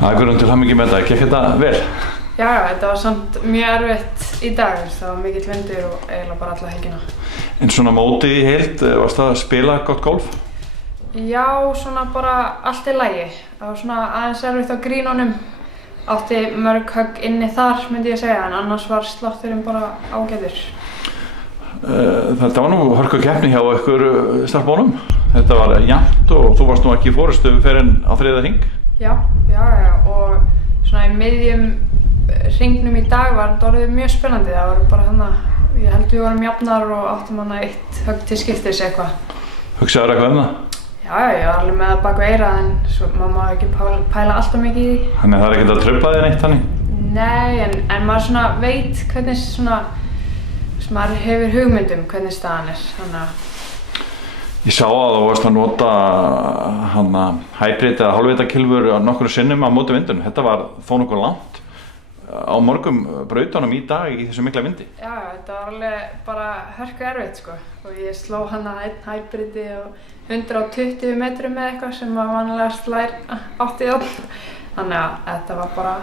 Guðrún, til hamingju með þetta, gekk þetta vel? Já, þetta var samt mjög erfitt í dag, það var mikill vindur og eiginlega bara alla helgina. En svona mótið í heild, varst það að spila gott golf? Já, svona bara allt í lagi. Það var svona aðeins erfitt á grínunum. Átti mörg högg inni þar, myndi ég segja, en annars var slátturinn bara ágætur. Þetta var nú hörku keppni hjá ykkur stelpunum. Þetta var jafnt og þú varst nú ekki í forystu fyrr en á þriðja hring. Já, og svona í miðjum hringnum í dag var þetta orðið mjög spennandi. Það var bara hérna, ég held við vorum jafnar og áttum hana eitt högg til skiptis eitthvað. Hugsaður eitthvað um það? Já, ég var alveg með það bak við eyrað en svo maður má ekki pæla alltaf mikið í því. Þannig að það er ekkert að trufla þig neitt þannig? Nei, en maður svona veit hvernig svona, maður hefur hugmyndum hvernig staðan er, þannig að... Ég sá að þú varst að nota hana hybrid eða hálfvitakylfur nokkru sinnum á móti vindunum. Þetta var þó nokkuð langt á morgum brautunum í dag í þessu mikla vindi. Já, þetta var alveg bara hörku erfitt sko. Og ég sló hana einn hybridi á 120 metrum eða eitthvað sem var vanlega slær 80 átt. Þannig að þetta var bara,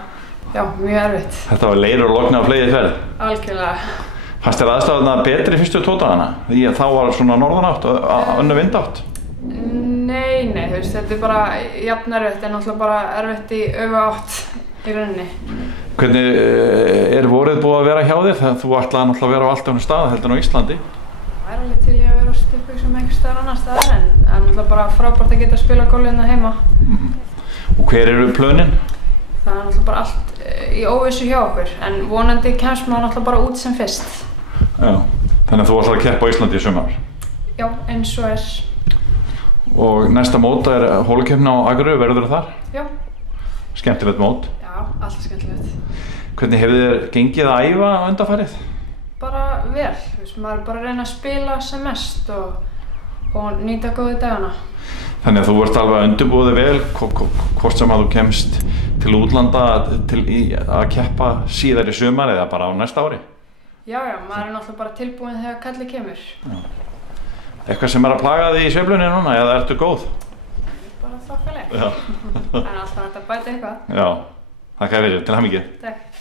já, mjög erfitt. Þetta var leir og logna á fleigi ferð? Algjörlega. Fannst þér aðstæðuna betri fyrstu tódagana? Því að þá var svona norðanátt og önnur vindátt? Nei, þú veist, þetta er bara jafn erfitt en náttúrulega bara erfitt í öfuátt í rauninni. Hvernig er vorið búið að vera hjá þér? Þú ætlaði náttúrulega að vera á allt önnur stað heldur en á Íslandi. Það er alveg til ég að vera á stuttbuxum einhvers staðar annars staðar en náttúrulega bara frábært að geta að spila golf hérna heima. Og hver eru plönin? Það er náttúrulega bara allt í óvissu hjá okkur en vonandi kemst maður náttúrulega bara út sem fyrst. Já, þannig að þú ætlar að keppa á Íslandi í sumar? Já, eins og er. Og næsta mót er holukeppni á Akureyri, verður þar? Já. Skemmtilegt mót? Já, alltaf skemmtilegt. Hvernig hefur þér gengið að æfa á undanfarið? Bara vel, þú veist, maður er bara að reyna að spila sem mest og nýta góðu dagana. Þannig að þú ert alveg að undirbúa þig vel, hvort sem að þú kemst til útlanda að keppa síðar í sumar eða bara á næsta ári? Já, maður er náttúrulega bara tilbúinn þegar kallið kemur. Já. Eitthvað sem er að plaga þig í sveiflunni núna, eða ertu góð? Bara þokkaleg. Já. En alltaf hægt að bæta eitthvað. Já, þakka þér fyrir, til hamingju. Takk.